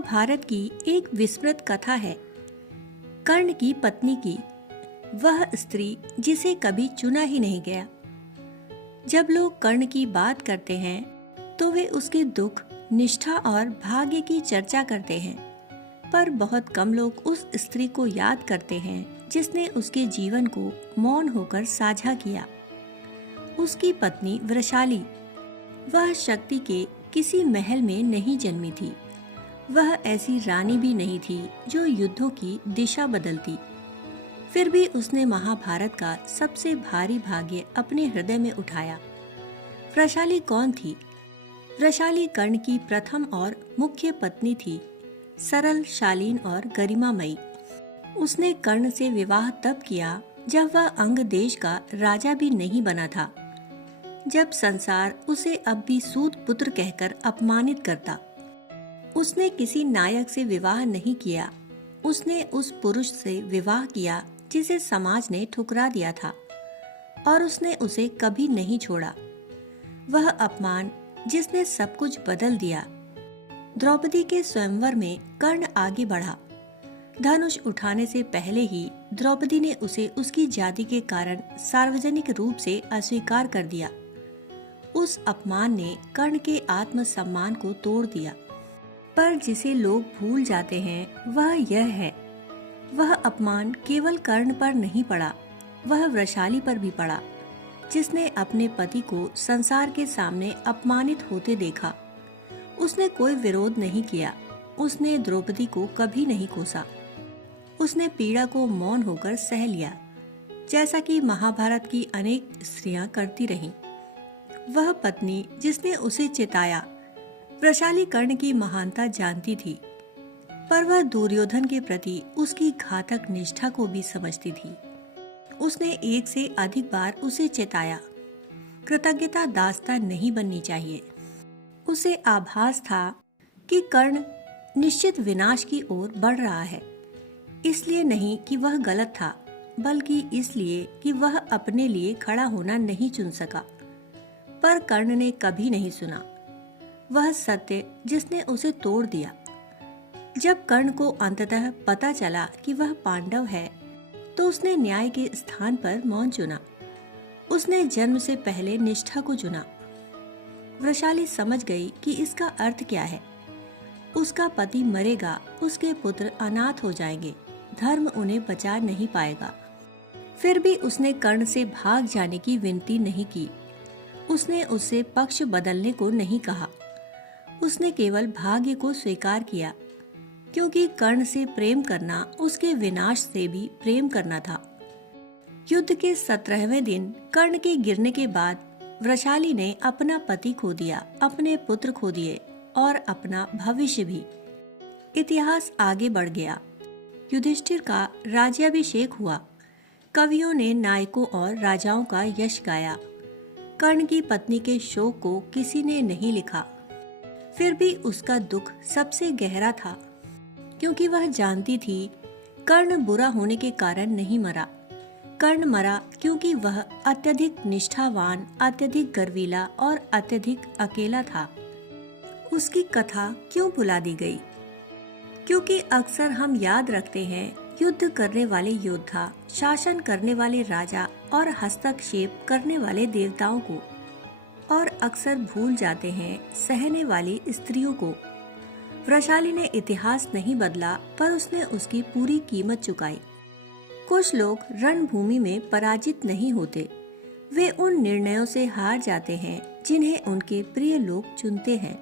महाभारत की एक विस्मृत कथा है कर्ण की पत्नी की, वह स्त्री जिसे कभी चुना ही नहीं गया। जब लोग कर्ण की बात करते हैं तो वे उसके दुख, निष्ठा और भाग्य की चर्चा करते हैं, पर बहुत कम लोग उस स्त्री को याद करते हैं जिसने उसके जीवन को मौन होकर साझा किया। उसकी पत्नी वृषाली, वह शक्ति के किसी महल में नहीं जन्मी थी। वह ऐसी रानी भी नहीं थी जो युद्धों की दिशा बदलती। फिर भी उसने महाभारत का सबसे भारी भाग्य अपने हृदय में उठाया। वृषाली कौन थी? वृषाली कर्ण की प्रथम और मुख्य पत्नी थी, सरल, शालीन और गरिमामयी। उसने कर्ण से विवाह तब किया जब वह अंग देश का राजा भी नहीं बना था, जब संसार उसे अब भी सूत पुत्र कहकर अपमानित करता। उसने किसी नायक से विवाह नहीं किया, उसने उस पुरुष से विवाह किया जिसे समाज ने ठुकरा दिया था, और उसने उसे कभी नहीं छोड़ा। वह अपमान जिसने सब कुछ बदल दिया। द्रौपदी के स्वयंवर में कर्ण आगे बढ़ा। धनुष उठाने से पहले ही द्रौपदी ने उसे उसकी जाति के कारण सार्वजनिक रूप से अस्वीकार कर दिया। उस अपमान ने कर्ण के आत्मसम्मान को तोड़ दिया। पर जिसे लोग भूल जाते हैं वह यह है, वह अपमान केवल कर्ण पर नहीं पड़ा, वह वृषाली पर भी पड़ा, जिसने अपने पति को संसार के सामने अपमानित होते देखा। उसने कोई विरोध नहीं किया, उसने द्रौपदी को कभी नहीं कोसा। उसने पीड़ा को मौन होकर सह लिया, जैसा कि महाभारत की अनेक स्त्रियां करती रहीं। वह पत्नी जिसने उसे चिताया, वृषाली कर्ण की महानता जानती थी, पर वह दुर्योधन के प्रति उसकी घातक निष्ठा को भी समझती थी। उसने एक से अधिक बार उसे चेताया, कृतज्ञता दास्ता नहीं बननी चाहिए। उसे आभास था कि कर्ण निश्चित विनाश की ओर बढ़ रहा है, इसलिए नहीं कि वह गलत था, बल्कि इसलिए कि वह अपने लिए खड़ा होना नहीं चुन सका। पर कर्ण ने कभी नहीं सुना, वह सत्य जिसने उसे तोड़ दिया। जब कर्ण को अंततः पता चला कि वह पांडव है, तो उसने न्याय के स्थान पर मौन चुना। उसने जन्म से पहले निष्ठा को चुना। वृषाली समझ गई कि इसका अर्थ क्या है। उसका पति मरेगा, उसके पुत्र अनाथ हो जाएंगे, धर्म उन्हें बचा नहीं पाएगा। फिर भी उसने कर्ण से भाग जाने की विनती नहीं की। उसने उससे पक्ष बदलने को नहीं कहा। उसने केवल भाग्य को स्वीकार किया, क्योंकि कर्ण से प्रेम करना उसके विनाश से भी प्रेम करना था। युद्ध के 17वें दिन कर्ण के गिरने के बाद वृषाली ने अपना पति खो दिया, अपने पुत्र खो दिए और अपना भविष्य भी। इतिहास आगे बढ़ गया। युधिष्ठिर का राज्याभिषेक हुआ। कवियों ने नायकों और राजाओं का यश गाया। कर्ण की पत्नी के शोक को किसी ने नहीं लिखा। फिर भी उसका दुख सबसे गहरा था, क्योंकि वह जानती थी कर्ण बुरा होने के कारण नहीं मरा। कर्ण मरा क्योंकि वह अत्यधिक निष्ठावान, अत्यधिक गर्वीला और अत्यधिक अकेला था। उसकी कथा क्यों भुला दी गई? क्योंकि अक्सर हम याद रखते हैं युद्ध करने वाले योद्धा, शासन करने वाले राजा और हस्तक्षेप करने वाले देवताओं को, और अक्सर भूल जाते हैं सहने वाली स्त्रियों को। वृषाली ने इतिहास नहीं बदला, पर उसने उसकी पूरी कीमत चुकाई। कुछ लोग रणभूमि में पराजित नहीं होते, वे उन निर्णयों से हार जाते हैं जिन्हें उनके प्रिय लोग चुनते हैं।